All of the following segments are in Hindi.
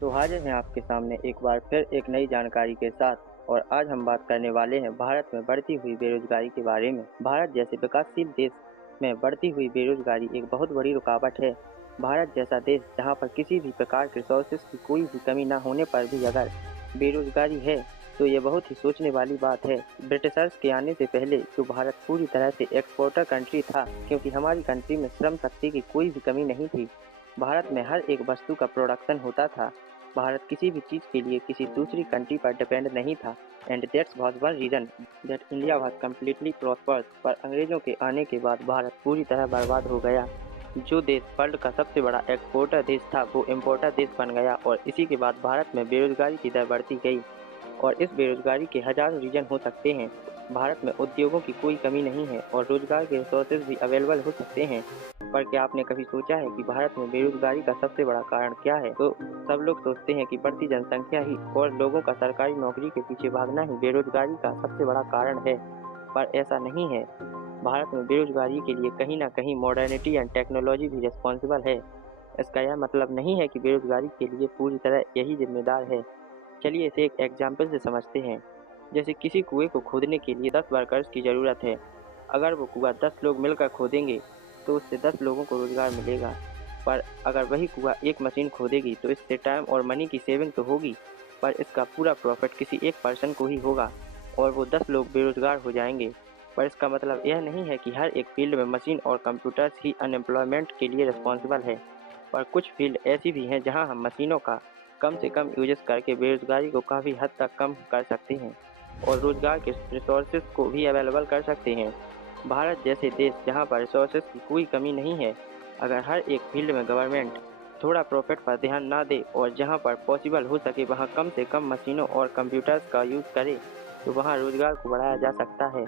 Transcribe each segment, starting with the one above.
तो हाजिर हैं आपके सामने एक बार फिर एक नई जानकारी के साथ। और आज हम बात करने वाले हैं भारत में बढ़ती हुई बेरोजगारी के बारे में। भारत जैसे विकासशील देश में बढ़ती हुई बेरोजगारी एक बहुत बड़ी रुकावट है। भारत जैसा देश जहां पर किसी भी प्रकार के रिसोर्सेज की कोई भी कमी न होने पर भी अगर बेरोजगारी है तो ये बहुत ही सोचने वाली बात है। ब्रिटिशर्स के आने से पहले तो भारत पूरी तरह से एक्सपोर्टर कंट्री था, क्योंकि हमारी कंट्री में श्रम शक्ति की कोई भी कमी नहीं थी। भारत में हर एक वस्तु का प्रोडक्शन होता था। भारत किसी भी चीज़ के लिए किसी दूसरी कंट्री पर डिपेंड नहीं था। And that's was one reason that India was completely prospers. पर अंग्रेजों के आने के बाद भारत पूरी तरह बर्बाद हो गया। जो देश वर्ल्ड का सबसे बड़ा एक्सपोर्टर देश था वो इम्पोर्टर देश बन गया, और इसी के बाद भारत में बेरोजगारी की दर बढ़ती गई। और इस बेरोजगारी के हजारों रीजन हो सकते हैं। भारत में उद्योगों की कोई कमी नहीं है और रोजगार के रिसोर्सेज भी अवेलेबल हो सकते हैं। पर क्या आपने कभी सोचा है कि भारत में बेरोजगारी का सबसे बड़ा कारण क्या है? तो सब लोग सोचते हैं कि बढ़ती जनसंख्या ही और लोगों का सरकारी नौकरी के पीछे भागना ही बेरोजगारी का सबसे बड़ा कारण है। पर ऐसा नहीं है। भारत में बेरोजगारी के लिए कहीं ना कहीं मॉडर्निटी एंड टेक्नोलॉजी भी रिस्पॉन्सिबल है। इसका यह मतलब नहीं है कि बेरोजगारी के लिए पूरी तरह यही जिम्मेदार है। चलिए इसे एक एग्जाम्पल से समझते हैं। जैसे किसी कुएं को खोदने के लिए 10 वर्कर्स की ज़रूरत है। अगर वो कुआं 10 लोग मिलकर खोदेंगे तो उससे 10 लोगों को रोजगार मिलेगा। पर अगर वही कुआं एक मशीन खोदेगी तो इससे टाइम और मनी की सेविंग तो होगी, पर इसका पूरा प्रॉफिट किसी एक पर्सन को ही होगा और वो 10 लोग बेरोजगार हो जाएंगे। पर इसका मतलब यह नहीं है कि हर एक फील्ड में मशीन और कंप्यूटर्स ही अनएम्प्लॉयमेंट के लिए रिस्पॉन्सिबल है। पर कुछ फील्ड ऐसी भी हैं जहां हम मशीनों का कम से कम यूजेस करके बेरोजगारी को काफ़ी हद तक कम कर सकते हैं और रोजगार के रिसोर्सेज को भी अवेलेबल कर सकते हैं। भारत जैसे देश जहां पर रिसोर्सेज की कोई कमी नहीं है, अगर हर एक फील्ड में गवर्नमेंट थोड़ा प्रॉफिट पर ध्यान ना दे और जहां पर पॉसिबल हो सके वहां कम से कम मशीनों और कंप्यूटर्स का यूज़ करे तो वहां रोजगार को बढ़ाया जा सकता है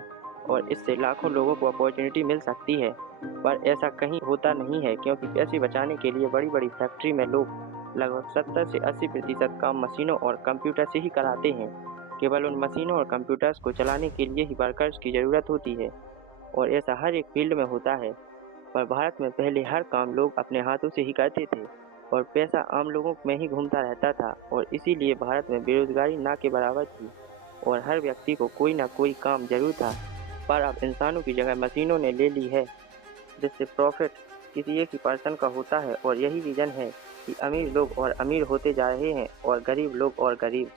और इससे लाखों लोगों को अपॉर्चुनिटी मिल सकती है। पर ऐसा कहीं होता नहीं है, क्योंकि पैसे बचाने के लिए बड़ी बड़ी फैक्ट्री में लोग लगभग 70 से 80% काम मशीनों और कंप्यूटर से ही कराते हैं। केवल उन मशीनों और कंप्यूटर्स को चलाने के लिए ही वर्कर्स की ज़रूरत होती है और ऐसा हर एक फील्ड में होता है। पर भारत में पहले हर काम लोग अपने हाथों से ही करते थे और पैसा आम लोगों में ही घूमता रहता था, और इसीलिए भारत में बेरोजगारी ना के बराबर थी और हर व्यक्ति को कोई ना कोई काम जरूर था। पर अब इंसानों की जगह मशीनों ने ले ली है, जिससे प्रॉफिट किसी एक ही पर्सन का होता है और यही रीज़न है कि अमीर लोग और अमीर होते जा रहे हैं और गरीब लोग और गरीब।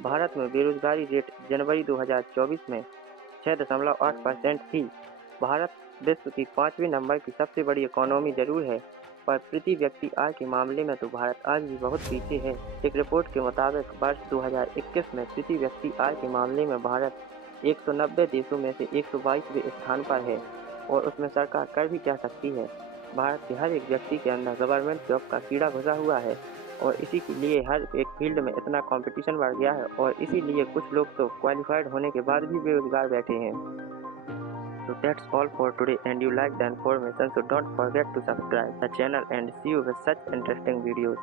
भारत में बेरोजगारी रेट जनवरी 2024 में 6.8% थी। भारत विश्व की 5वें नंबर की सबसे बड़ी इकोनॉमी जरूर है, पर प्रति व्यक्ति आय के मामले में तो भारत आज भी बहुत पीछे है। एक रिपोर्ट के मुताबिक वर्ष 2021 में प्रति व्यक्ति आय के मामले में भारत 190 देशों में से 122वें स्थान पर है, और उसमें सरकार कर भी क्या सकती है। भारत के हर एक व्यक्ति के अंदर गवर्नमेंट जॉब का कीड़ा घुसा हुआ है और इसी के लिए हर एक फील्ड में इतना कंपटीशन बढ़ गया है, और इसीलिए कुछ लोग तो क्वालिफाइड होने के बाद भी बेरोजगार बैठे हैं। So that's all for today, and you like the information, so don't forget to subscribe the channel and see you with such interesting videos.